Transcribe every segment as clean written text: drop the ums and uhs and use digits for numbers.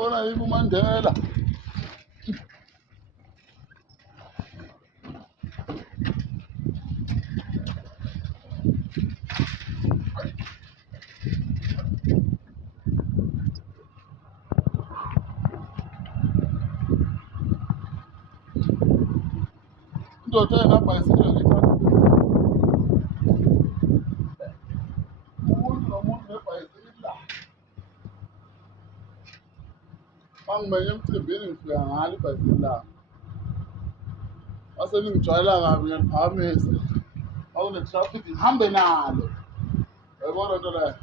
ngiyambona yini uMandela indoda engabhayisikile ngithanda umuntu nomuntu nebhayisikile bangimenye emcimbini ngifika ngalo ibhayisikili lami base ningijwayela kabi ngiyaliphakamisa akunetraffic ngihambe nalo yayibona nto leyo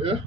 yeah